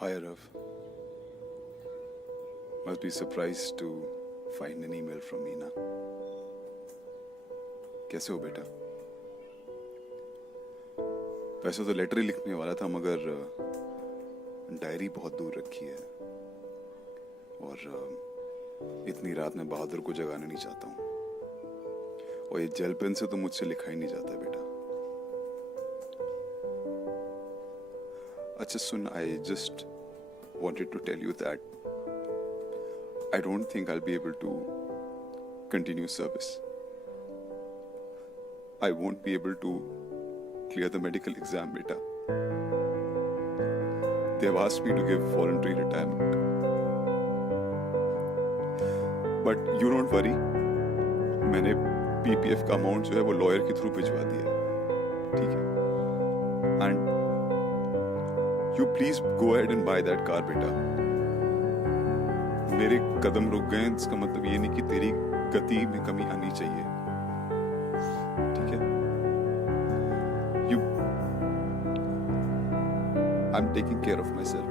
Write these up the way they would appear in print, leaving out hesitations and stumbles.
Hi Arav. Must be surprised to find an email from Meena. कैसे हो बेटा? वैसे तो लेटर ही लिखने वाला था मगर डायरी बहुत दूर रखी है और इतनी रात में बहादुर को जगाना नहीं चाहता हूँ और ये जेल पेन से तो मुझसे लिखा ही नहीं जाता बेटा। अच्छा सुन, I just wanted to tell you that I don't think I'll be able to continue service. I won't be able to clear the medical exam, beta. They have asked me to give voluntary retirement. But you don't worry. मैंने PPF का amount जो है वो lawyer के through भिजवा दिया है, ठीक है? And you please go ahead and buy that car, बेटा. मेरे कदम रुक गए इसका मतलब ये नहीं कि तेरी गति में कमी आनी चाहिए, ठीक है? I'm taking care of myself.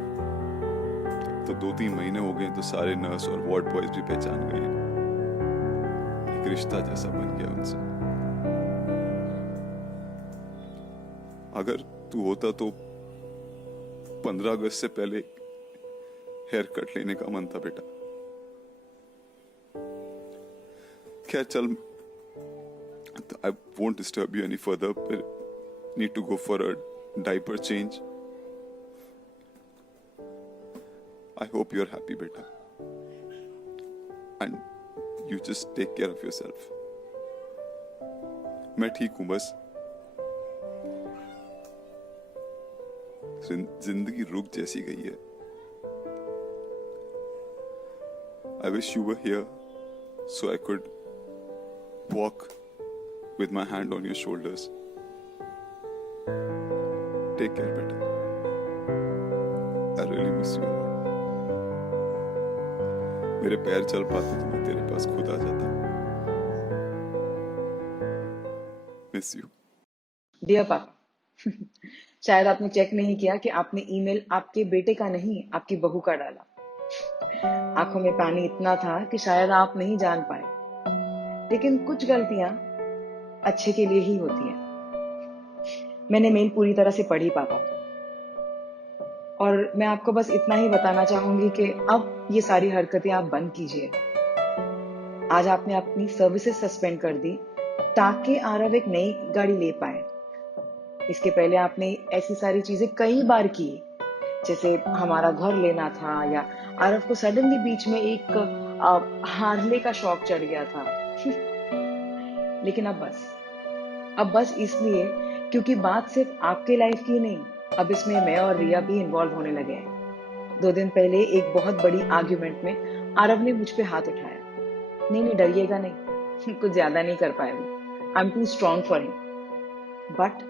तो 2-3 महीने हो गए तो सारे नर्स और वार्ड बॉयज भी पहचान गए हैं। एक रिश्ता जैसा बन गया उनसे। अगर तू होता तो 15 अगस्त से पहले हेयर कट लेने का मन था बेटा। खैर चल, I won't disturb you any further, but need to go for a diaper change. I hope you're happy, beta. And you just take care of yourself. मैं ठीक हूँ बस। जिंदगी रुक जैसी गई है। I wish you were here so I could walk with my hand on your shoulders. Take care, beta. I really miss you. मेरे पैर चल पाते तो मैं तेरे पास खुद आ जाता। मिस यू डियर पापा। शायद आपने चेक नहीं किया कि आपने ईमेल आपके बेटे का नहीं, आपकी बहू का डाला। आंखों में पानी इतना था कि शायद आप नहीं जान पाए, लेकिन कुछ गलतियां अच्छे के लिए ही होती हैं। मैंने मेल पूरी तरह से पढ़ी पापा, और मैं आपको बस इतना ही बताना चाहूंगी कि अब ये सारी हरकतें आप बंद कीजिए। आज आपने अपनी सर्विसेज सस्पेंड कर दी ताकि आरव एक नई गाड़ी ले पाए। इसके पहले आपने ऐसी सारी चीजें कई बार की, जैसे हमारा घर लेना था, या आरव को सडनली बीच में एक हार्ले का शौक चढ़ गया था। लेकिन अब बस इसलिए क्योंकि बात सिर्फ आपके लाइफ की नहीं, अब इसमें मैं और रिया भी इन्वॉल्व होने लगे हैं। 2 दिन पहले एक बहुत बड़ी आर्ग्यूमेंट में आरव ने मुझ पे हाथ उठाया। नहीं, डरिएगा नहीं, कुछ ज्यादा नहीं कर पाए वो। I am too strong for him, but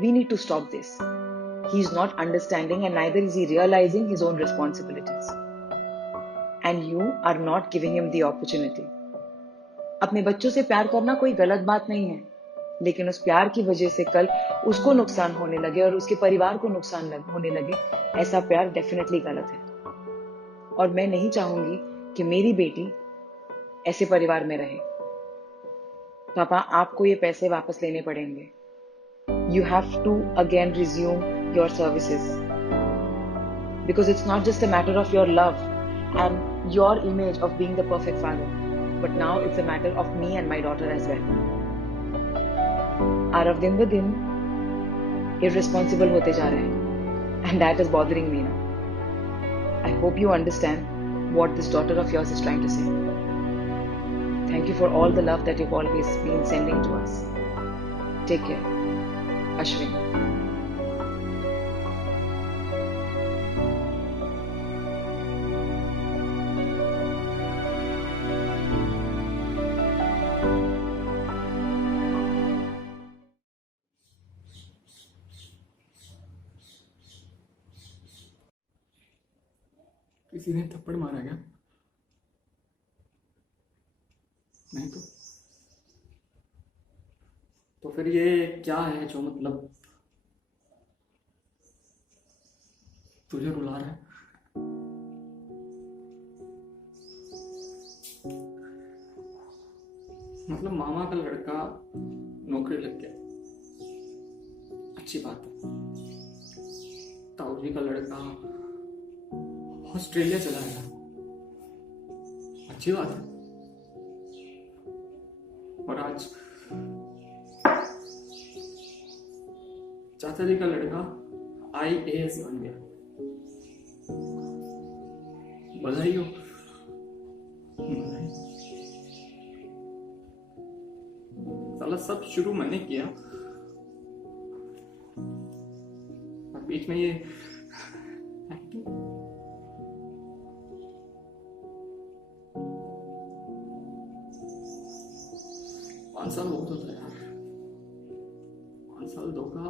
we need to stop this. He is not understanding and neither is he realizing his own responsibilities. And you are not giving him the opportunity. अपने बच्चों से प्यार करना कोई गलत बात नहीं है, लेकिन उस प्यार की वजह से कल उसको नुकसान होने लगे और उसके परिवार को नुकसान होने लगे, ऐसा प्यार डेफिनेटली गलत है। और मैं नहीं चाहूंगी कि मेरी बेटी ऐसे परिवार में रहे। पापा, आपको ये पैसे वापस लेने पड़ेंगे. You have to again resume your services, because it's not just a matter of your love and your image of being the perfect father, but now it's a matter of me and my daughter as well. Arav din ब दिन irresponsible होते जा रहे हैं, and that is bothering me now. I hope you understand what this daughter of yours is trying to say. Thank you for all the love that you've always been sending to us. Take care. Ashwin. किसी ने थप्पड़ मारा क्या? नहीं तो फिर ये क्या है जो मतलब तुझे रुला रहा है। मतलब मामा का लड़का नौकरी लग गया, अच्छी बात है। ताऊजी का लड़का ऑस्ट्रेलिया चला गया, अच्छी बात है। और आज चाचा जी का लड़का IAS बन गया, बधाई हो, बधाई। साला सब शुरू मैंने किया और बीच में ये एक्टिंग। 5 साल बहुत होता है यार, 5 साल धोखा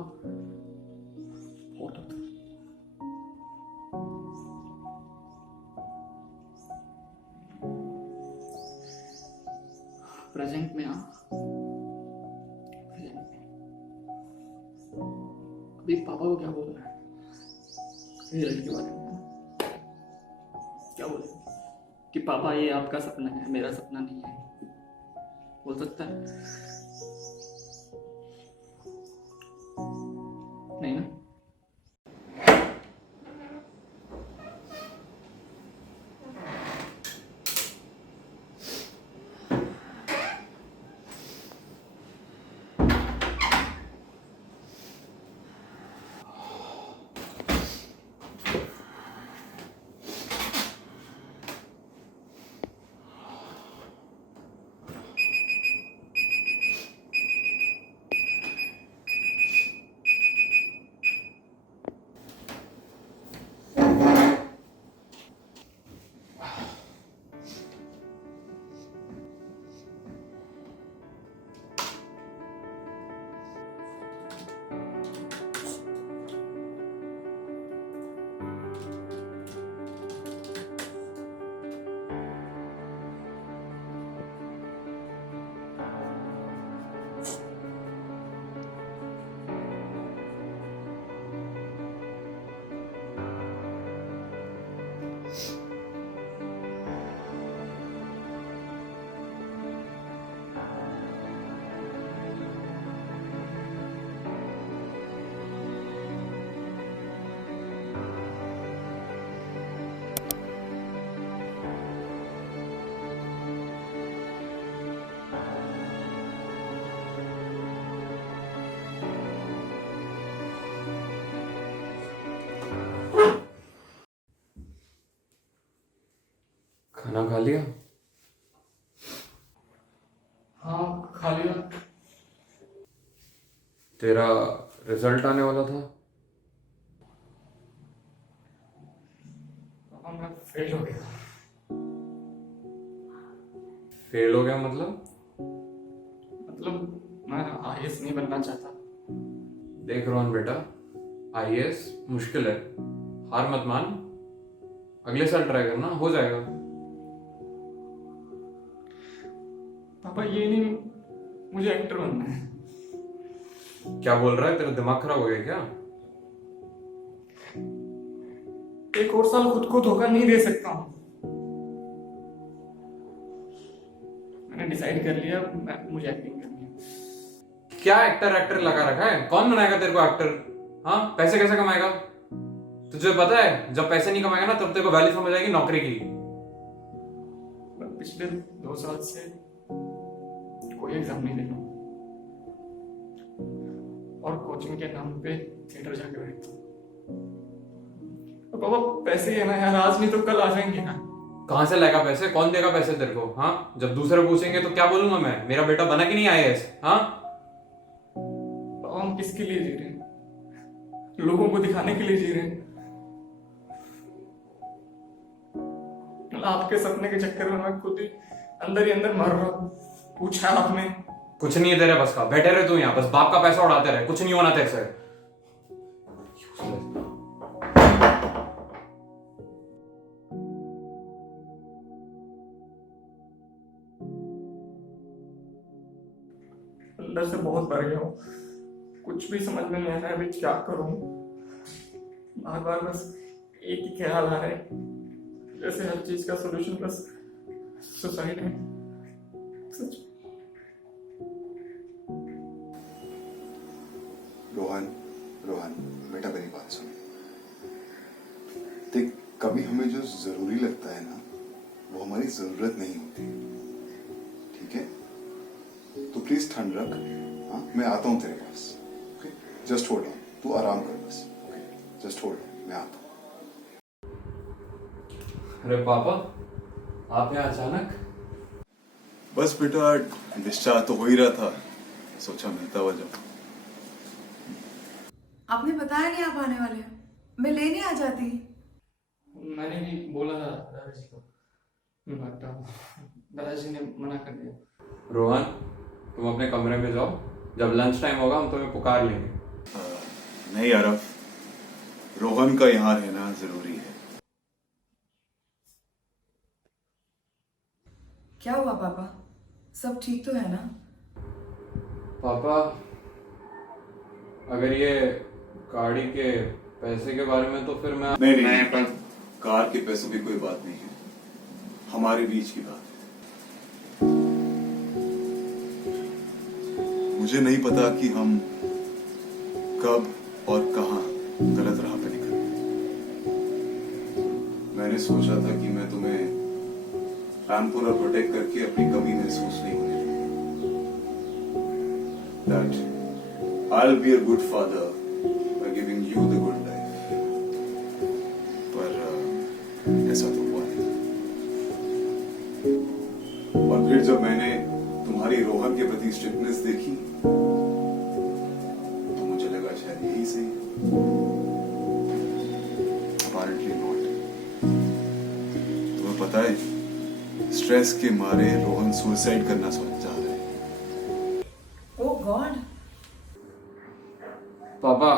बहुत होता है। प्रेजेंट में प्रेजेंट में अभी पापा को क्या बोल रहा है ये लड़की के बारे में? क्या बोले कि पापा ये आपका सपना है, मेरा सपना नहीं है, बोल सकता है? नहीं ना? खाना खा लिया? हाँ खा लिया। तेरा रिजल्ट आने वाला था। पापा मैं फेल हो गया। फेल हो गया मतलब? मतलब मैं IAS नहीं बनना चाहता। देख रोहन बेटा, IAS मुश्किल है, हार मत मान, अगले साल ट्राई करना, हो जाएगा। पापा ये नहीं, मुझे एक्टर बनना है। क्या बोल रहा है, तेरा दिमाग खराब हो गया क्या? एक और साल खुद को धोखा नहीं दे सकता हूँ। मैंने डिसाइड कर लिया, मुझे एक्टिंग करनी है। क्या एक्टर लगा रखा है? कौन बनाएगा तेरे को एक्टर? हाँ, पैसे कैसे कमाएगा? तुझे पता है जब पैसे नहीं कमाएगा ना तब तेरे को वैल्यू समझ आएगी नौकरी की। मैं पिछले 2 साल से कोई एग्जाम नहीं दे रहा हूँ और कोचिंग के नाम पे थिएटर जाके बैठता हूँ। तो पापा पैसे ही है ना यार, आज नहीं तो कल आ जाएंगे ना। कहाँ से लाएगा पैसे? कौन देगा पैसे तेरे को? हाँ, जब दूसरे पूछेंगे तो क्या बोलूंगा मैं? मेरा बेटा बना कि नहीं IAS? हाँ, पापा हम किसके लिए जी रहे हैं? लोगों को दिखाने के लिए जी रहे हैं। आपके सपने के चक्कर में मैं खुद ही अंदर मर रहा हूँ। पूछा आपने? कुछ नहीं है तेरे बस का, बैठे रहे तू यहाँ, बस बाप का पैसा उड़ाते रहे, कुछ नहीं होना तेरे से। अंदर से बहुत भर गया हूँ, कुछ भी समझ में नहीं आ रहा है अभी क्या करूँ। बार बार बस एक ही ख्याल आ रहा है, जैसे हर चीज का सॉल्यूशन बस सुसाइड है। सच। रोहन, रोहन बेटा मेरी बात सुन। देख, कभी हमें जो जरूरी लगता है ना, वो हमारी जरूरत नहीं होती, ठीक है? तो प्लीज ठंड रख। हाँ, मैं आता हूँ तेरे पास। ओके, जस्ट होल्ड ऑन, तू आराम कर बस। ओके, जस्ट होल्ड ऑन, मैं आता हूँ। अरे पापा, आप यहाँ अचानक? बस बेटा, डिस्चार्ज तो हो ही रहा था, सोचा मिलता हुआ जाऊँ। आपने बताया नहीं आप आने वाले हैं, मैं लेने आ जाती। मैंने भी बोला था दादाजी को, बट दादाजी ने मना कर दिया। रोहन, तुम अपने कमरे में जाओ, जब लंच टाइम होगा हम तुम्हें पुकार लेंगे। नहीं आरफ, रोहन का यहाँ रहना जरूरी है। क्या हुआ पापा, सब ठीक तो है ना? पापा, अगर ये गाड़ी के पैसे के बारे में तो फिर मैं नहीं, पर कार के पैसों की कोई बात नहीं है, हमारे बीच की बात है। मुझे नहीं पता कि हम कब और कहां गलत राह पे निकल गए। मैंने सोचा था कि मैं तुम्हें पैम्पर और प्रोटेक्ट करके अपनी कमी महसूस नहीं होने दूंगा। That I'll be a good father by giving you the good life. पर ऐसा तो हुआ नहीं। और फिर जब मैंने तुम्हारी रोहन के प्रति स्ट्रिक्टनेस देखी, तो मुझे लगा शायद यही सही। Apparently not. तुम्हें पता है, स्ट्रेस के मारे रोहन सुसाइड करना चाह रहा है। ओह गॉड। पापा,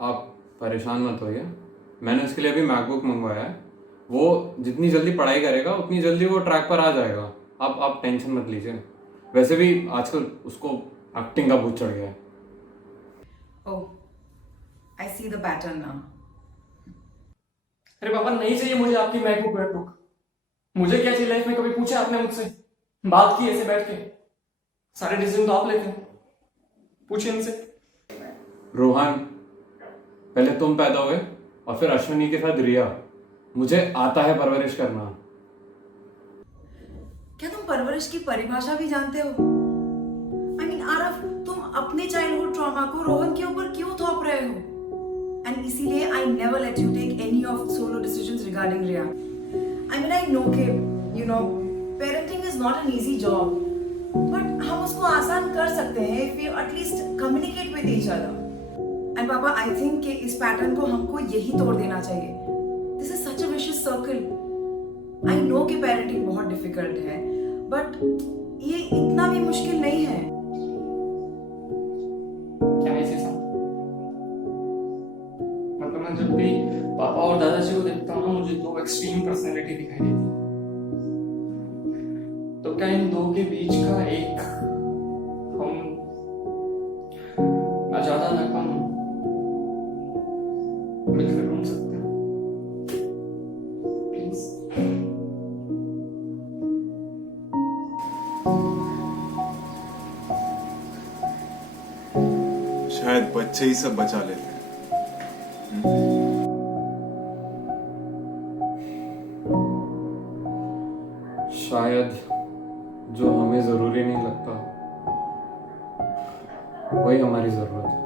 आप परेशान मत होइए, मैंने उसके लिए अभी मैकबुक मंगवाया है। वो जितनी जल्दी पढ़ाई करेगा उतनी जल्दी वो ट्रैक पर आ जाएगा। आप टेंशन मत लीजिए। वैसे भी आजकल उसको एक्टिंग का भूत चढ़ गया है। ओह, आई सी द पैटर्न नाउ। अरे पापा, नहीं चाहिए मुझे आपकी मैकबुक वैकबुक। मुझे क्या चाहिए लाइफ में, कभी पूछा आपने मुझसे? बात की ऐसे बैठ के? सारे डिसीजन तो आप लेते हैं, पूछिए इनसे। रोहन, पहले तुम पैदा हुए और फिर अश्विनी के साथ रिया। मुझे आता है परवरिश करना। क्या तुम परवरिश की परिभाषा भी जानते हो? आई मीन आरफ, तुम अपने चाइल्डहुड ट्रॉमा को रोहन के ऊपर क्यों थोप रहे हो? एंड इसीलिए I never let you take any of solo decisions regarding Riya. I mean I know के you know parenting is not an easy job, but हम उसको आसान कर सकते हैं if you at least communicate with each other. And papa, I think कि इस pattern को हमको यही तोड़ देना चाहिए। This is such a vicious circle. I know कि पेरेंटिंग बहुत डिफिकल्ट है, बट ये इतना भी मुश्किल नहीं है। क्या है इसे सब? मतलब मैं जब भी पापा और दादाजी को देखता हूँ ना, मुझे दो एक्सट्रीम पर्सनैलिटी दिखाई देती है। तो क्या इन दो के बीच का एक हम ना ज्यादा ना कम मिलकर ढूंढ सकते हैं? प्लीज। शायद बच्चे ही सब बचा लेते हैं। शायद जो हमें जरूरी नहीं लगता वही हमारी जरूरत है।